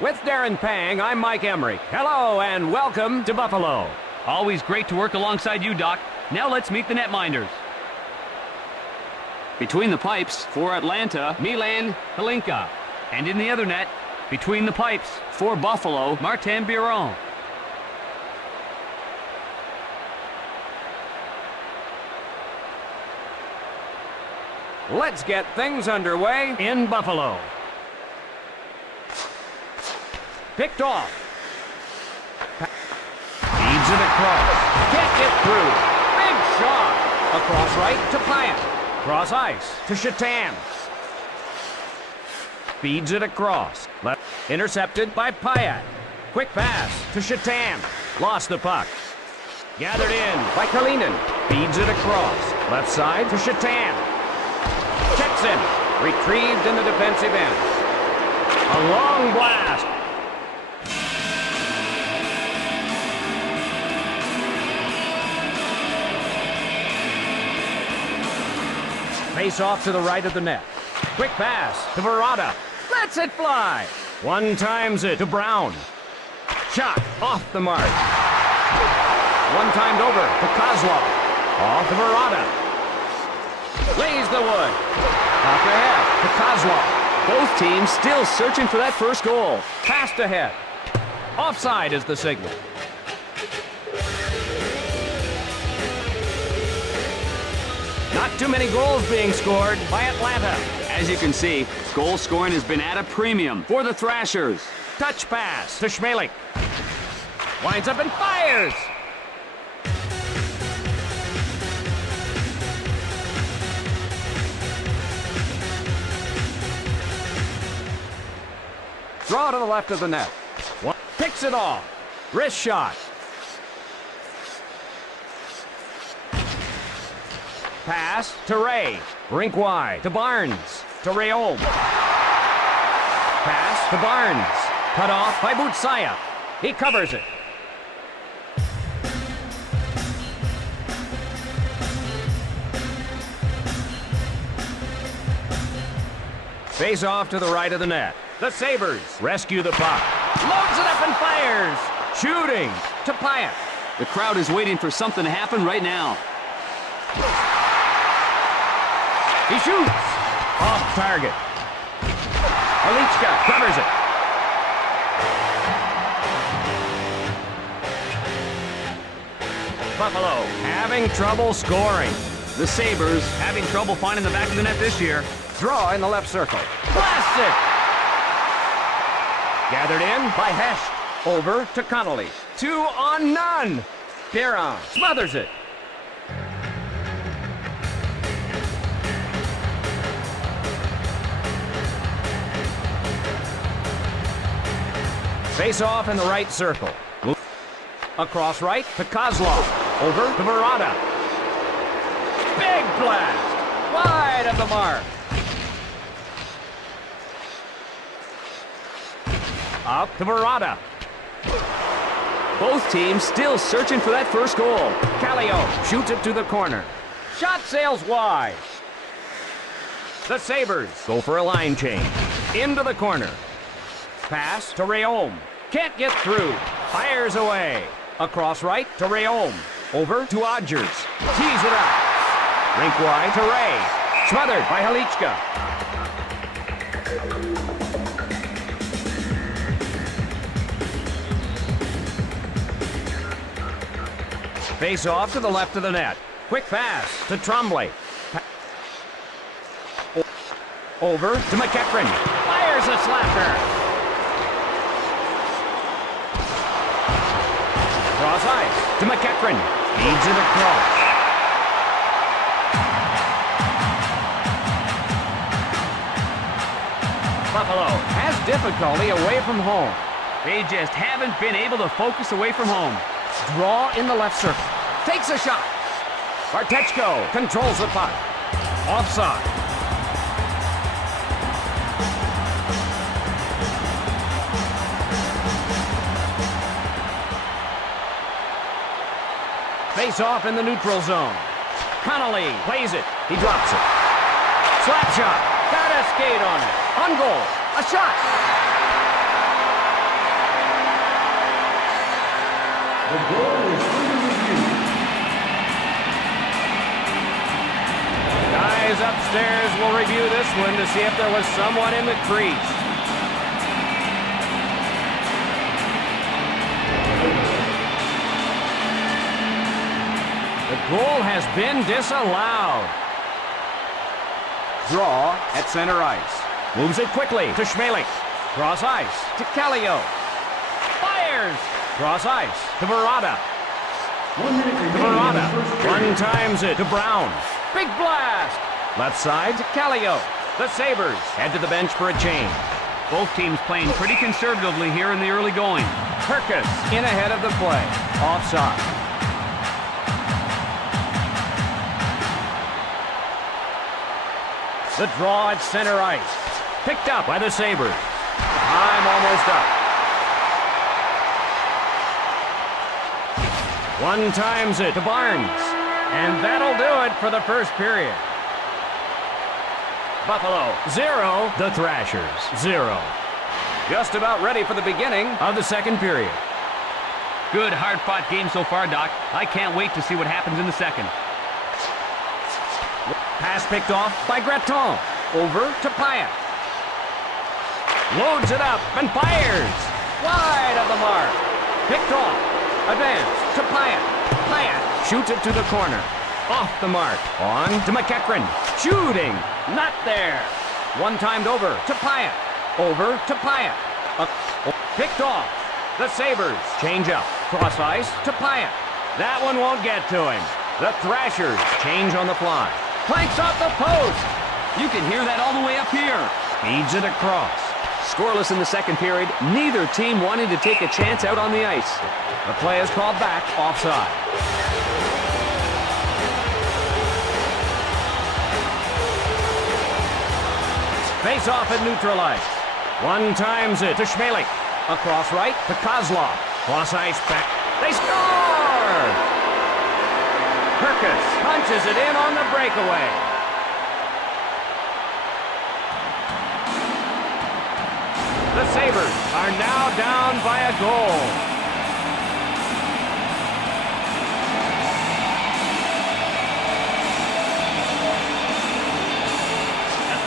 With Darren Pang, I'm Mike Emmerich. Hello and welcome to Buffalo. Always great to work alongside you, Doc. Now let's meet the netminders. Between the pipes, for Atlanta, Milan Hlinka. and in the other net, between the pipes, for Buffalo, Martin Biron. Let's get things underway in Buffalo. Picked off. Feeds it across. Can't get through. Big shot. Across right to Pyatt. Cross ice to Shatan. Feeds it across. Left. Intercepted by Pyatt. Quick pass to Shatan. Lost the puck. Gathered in by Kalinin. Feeds it across. Left side to Shatan. Checks in. Retrieved in the defensive end. A long blast. Face off to the right of the net. Quick pass to Verada. Lets it fly. One times it to Brown. Shot off the mark. One timed over to Kozlov. Off to Verada. Lays the wood. Off ahead to Kozlov. Both teams still searching for that first goal. Passed ahead. Offside is the signal. Not too many goals being scored by Atlanta. As you can see, goal scoring has been at a premium for the Thrashers. Touch pass to Schmelik. Winds up and fires. Draw to the left of the net. One picks it off. Wrist shot. Pass to Ray. Rink wide to Barnes. To Rayom. Pass to Barnes. Cut off by Butsaya. He covers it. Face off to the right of the net. The Sabres rescue the puck. Loads it up and fires. Shooting to Pyatt. The crowd is waiting for something to happen right now. He shoots. Off target. Alichka covers it. Buffalo having trouble scoring. The Sabres having trouble finding the back of the net this year. Draw in the left circle. Blast it! Gathered in by Hesh. Over to Connolly. 2-on-none. Biron smothers it. Face off in the right circle. Across right to Kozlov. Over to Verada. Big blast. Wide of the mark. Up to Verada. Both teams still searching for that first goal. Callio shoots it to the corner. Shot sails wide. The Sabres go for a line change. Into the corner. Pass to Rayom. Can't get through. Fires away. Across right to Rayom. Over to Odgers. Tees it up. Rink wide to Ray. Smothered by Halichka. Face off to the left of the net. Quick pass to Tremblay. Over to McEachran. Fires a slapper. Cross ice to McEachran. Feeds it across. Buffalo has difficulty away from home. They just haven't been able to focus away from home. Draw in the left circle. Takes a shot. Bartechko controls the puck. Offside. Face off in the neutral zone. Connolly plays it. He drops it. Slap shot. Got a skate on it. On goal. A shot. Guys upstairs will review this one to see if there was someone in the crease. The goal has been disallowed. Draw at center ice. Moves it quickly to Schmelik. Cross ice to Kallio. Fires! Cross ice to Verada. One times it to Brown. Big blast! Left side to Kallio. The Sabres head to the bench for a change. Both teams playing pretty conservatively here in the early going. Kirkus in ahead of the play. Offside. The draw at center ice. Picked up by the Sabres. Time almost up. One times it to Barnes. And that'll do it for the first period. Buffalo 0, the Thrashers 0. Just about ready for the beginning of the second period. Good, hard-fought game so far, Doc. I can't wait to see what happens in the second. Pass picked off by Breton. Over to Pyatt. Loads it up and fires. Wide of the mark. Picked off. Advance to Pyatt. Pyatt shoots it to the corner. Off the mark. On to McEachran. Shooting. Not there. One timed over to Pyatt. Over to Pyatt. Picked off. The Sabres change up. Cross ice to Pyatt. That one won't get to him. The Thrashers change on the fly. Planks off the post. You can hear that all the way up here. Feeds it across. Scoreless in the second period. Neither team wanting to take a chance out on the ice. The play is called back offside. Face off at neutral ice. One times it to Schmelik. Across right to Kozlov. Cross ice back. They score! Kirkus punches it in on the breakaway. The Sabres are now down by a goal.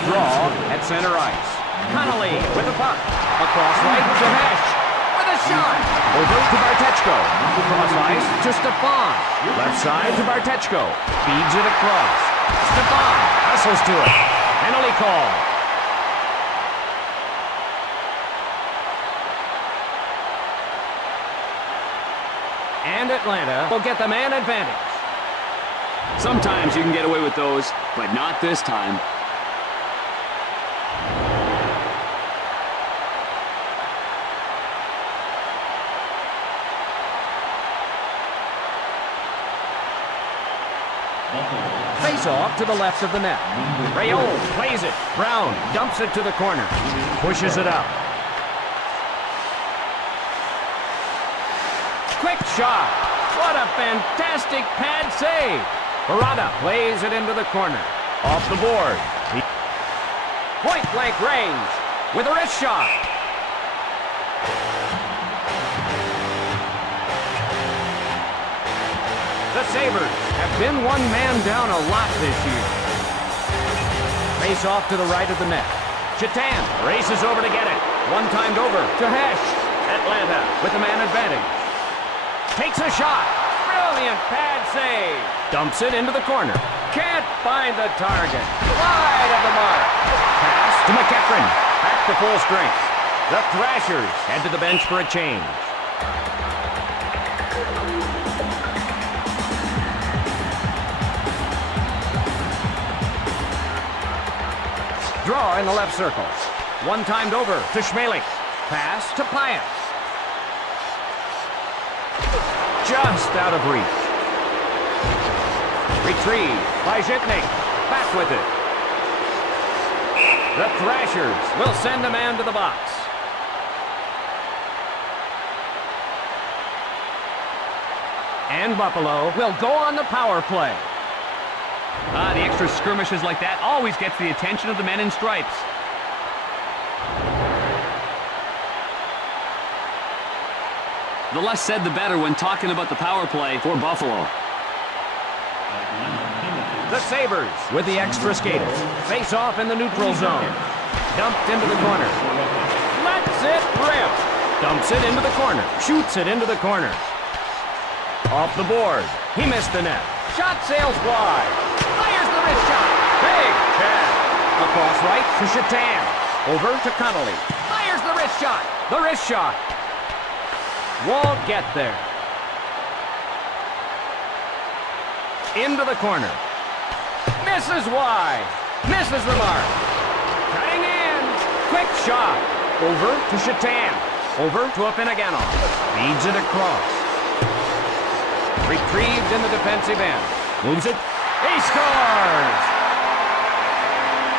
Draw at center ice. Connolly with the puck. Across right to Hesh. With a shot. Over to Bartechko. Cross ice to Stefan. Left side to Bartechko. Feeds it across. Stefan hustles to it. Penalty call. And Atlanta will get the man advantage. Sometimes you can get away with those, but not this time. Face off to the left of the net. Rayon plays it. Brown dumps it to the corner. Pushes it up. Quick shot. What a fantastic pad save. Verada plays it into the corner. Off the board. Point blank range with a wrist shot. The Sabres have been one man down a lot this year. Face off to the right of the net. Chetan races over to get it. One timed over to Hesh. Atlanta with the man advantage. Takes a shot. Brilliant pad save. Dumps it into the corner. Can't find the target. Wide of the mark. Pass to McEachran. Back to full strength. The Thrashers head to the bench for a change. Draw in the left circle. One timed over to Schmelik. Pass to Pyatt. Just out of reach. Retrieved by Zhitnik. Back with it. The Thrashers will send a man to the box. And Buffalo will go on the power play. The extra skirmishes like that always gets the attention of the men in stripes. The less said, the better when talking about the power play for Buffalo. The Sabres with the extra skaters. Face off in the neutral zone. Dumped into the corner. Lets it rip. Dumps it into the corner. Shoots it into the corner. Off the board. He missed the net. Shot sails wide. Fires the wrist shot. Big check. Across right to Shatan. Over to Connolly. Fires the wrist shot. The wrist shot. Won't get there. Into the corner. Misses wide. Misses the mark. Cutting in. Quick shot. Over to Shatan. Over to Afinogenov. Feeds it across. Retrieved in the defensive end. Moves it. He scores!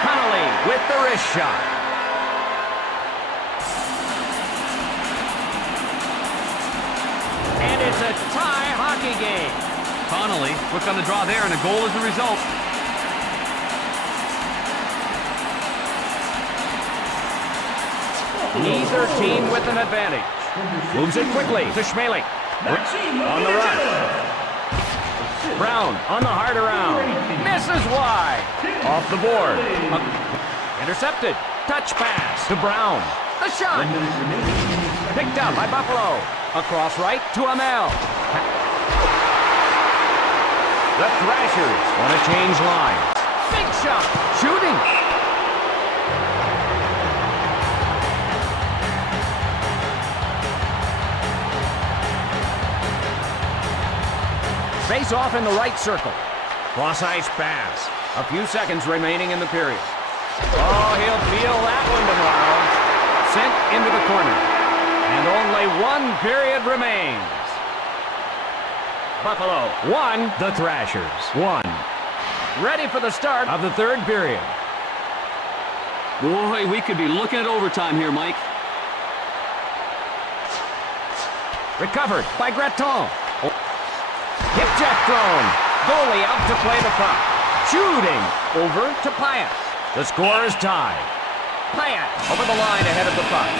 Connolly with the wrist shot. And it's a tie hockey game. Connolly quick on the draw there, and a goal is the result. Neither team with an advantage. Moves it quickly to Schmeling. On the run. Brown on the hard around. Misses wide. Off the board. Intercepted. Touch pass to Brown. The shot. Picked up by Buffalo. Across right to Amel. The Thrashers want to change lines. Big shot. Shooting. Face off in the right circle. Cross-ice pass. A few seconds remaining in the period. Oh, he'll feel that one tomorrow. Sent into the corner. And only one period remains. Buffalo 1, the Thrashers 1. Ready for the start of the third period. Boy, we could be looking at overtime here, Mike. Recovered by Breton. Hip check thrown. Goalie out to play the puck. Shooting over to Pyatt. The score is tied. Pyatt over the line ahead of the puck.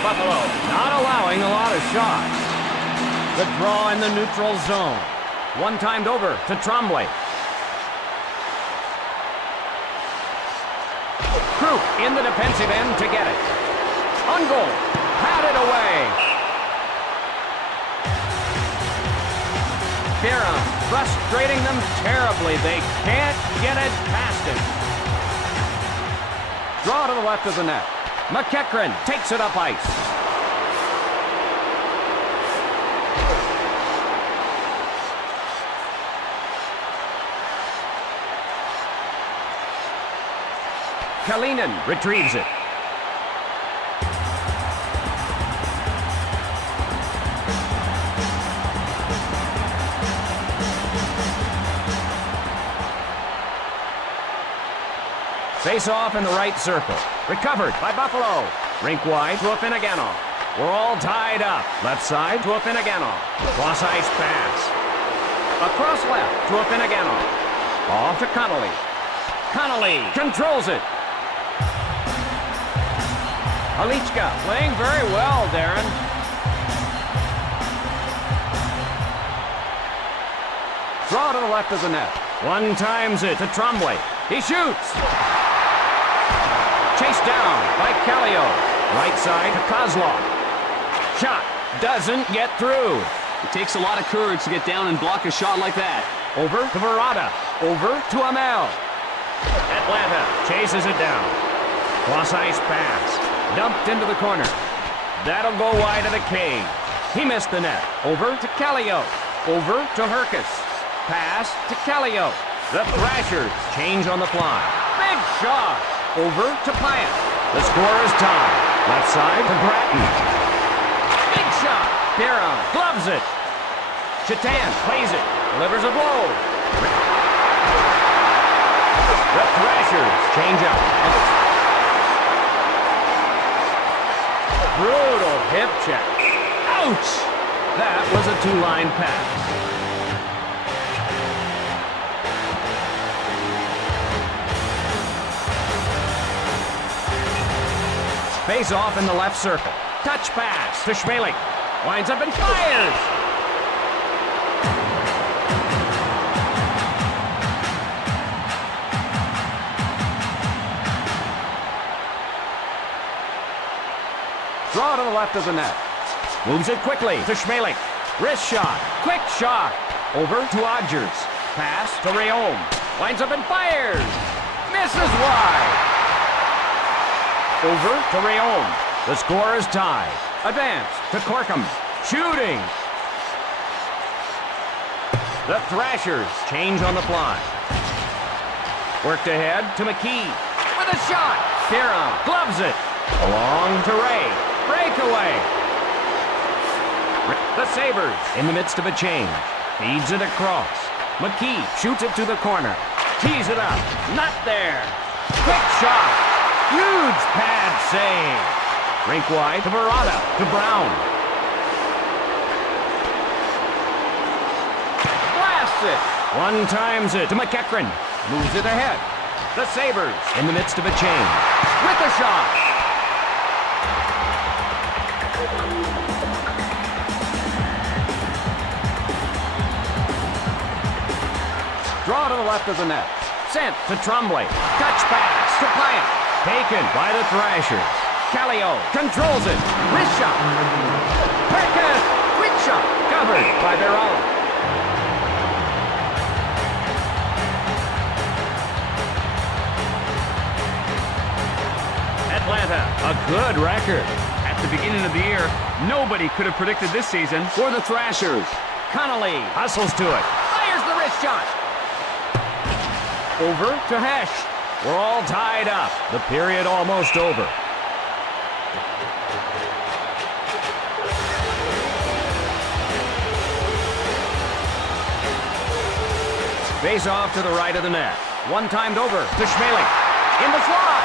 Buffalo not allowing a lot of shots. The draw in the neutral zone. One timed over to Tremblay. Kruk in the defensive end to get it. On goal. Patted away. Biron frustrating them terribly. They can't get it past him. Draw to the left of the net. McEachran takes it up ice. Kalinin retrieves it. Face off in the right circle. Recovered by Buffalo. Rink wide to Afinogenov. We're all tied up. Left side to Afinogenov. Cross ice pass. Across left to Afinogenov. Off to Connolly. Connolly controls it. Alichka playing very well, Darren. Draw to the left of the net. One times it to Tremblay. He shoots. Chased down by Kallio. Right side to Kozlov. Shot doesn't get through. It takes a lot of courage to get down and block a shot like that. Over to Verada. Over to Amel. Atlanta chases it down. Cross ice pass. Dumped into the corner. That'll go wide of the cage. He missed the net. Over to Kallio. Over to Herkus. Pass to Kallio. The Thrashers change on the fly. Big shot. Over to Pyatt. The score is tied. Left side to Grattan. Big shot. Biron gloves it. Shatan plays it. Delivers a blow. The Thrashers change up. Brutal hip check. Ouch! That was a two-line pass. Face off in the left circle. Touch pass to Schmeling. Winds up and fires. Draw to the left of the net. Moves it quickly to Schmeling. Wrist shot. Quick shot. Over to Odgers. Pass to Rayome. Winds up and fires. Misses wide. Over to Rayome. The score is tied. Advance to Corkum. Shooting. The Thrashers change on the fly. Worked ahead to McKee. With a shot. Fearon gloves it. Along to Ray. Breakaway. The Sabres in the midst of a change. Feeds it across. McKee shoots it to the corner. Tees it up. Not there. Quick shot. Huge pad save. Rink wide to Barada. To Brown. Blasts it. One times it to McEachran. Moves it ahead. The Sabres in the midst of a change. With a shot. Draw to the left of the net. Sent to Tremblay. Touch pass to Pyatt. Taken by the Thrashers. Callio controls it. Wrist shot. Perkins. Quick shot. Covered by Barala. Atlanta, a good record. At the beginning of the year, nobody could have predicted this season. For the Thrashers. Connolly hustles to it. Fires the wrist shot. Over to Hesh. We're all tied up. The period almost over. Face off to the right of the net. One timed over to Schmeling. In the slot.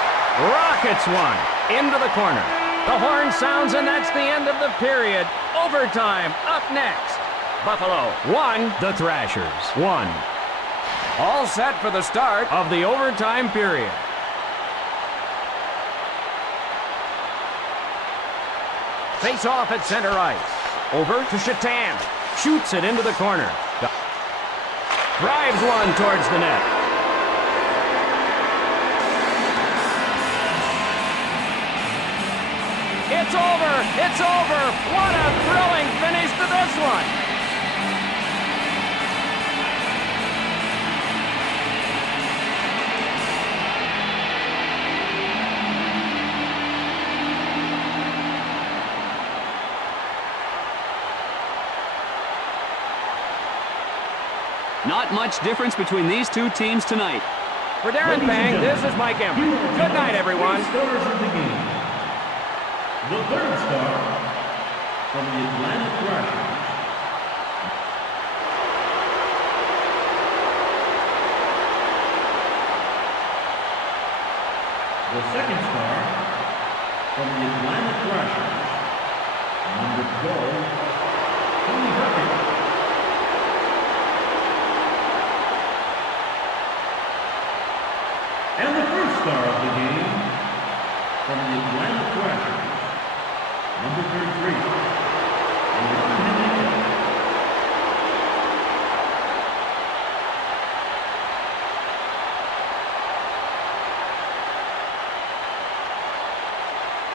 Rockets one. Into the corner. The horn sounds, and that's the end of the period. Overtime up next. Buffalo 1, the Thrashers 1. All set for the start of the overtime period. Face off at center ice. Over to Shatan. Shoots it into the corner. Drives one towards the net. It's over! It's over! What a thrilling finish to this one! Not much difference between these two teams tonight. For Darren Bang, this is Mike Emmer. Good night, everyone. Stars of the game. The third star from the Atlanta Thrashers. The second star from the Atlanta Thrashers. Number 12, Tony Hurkett.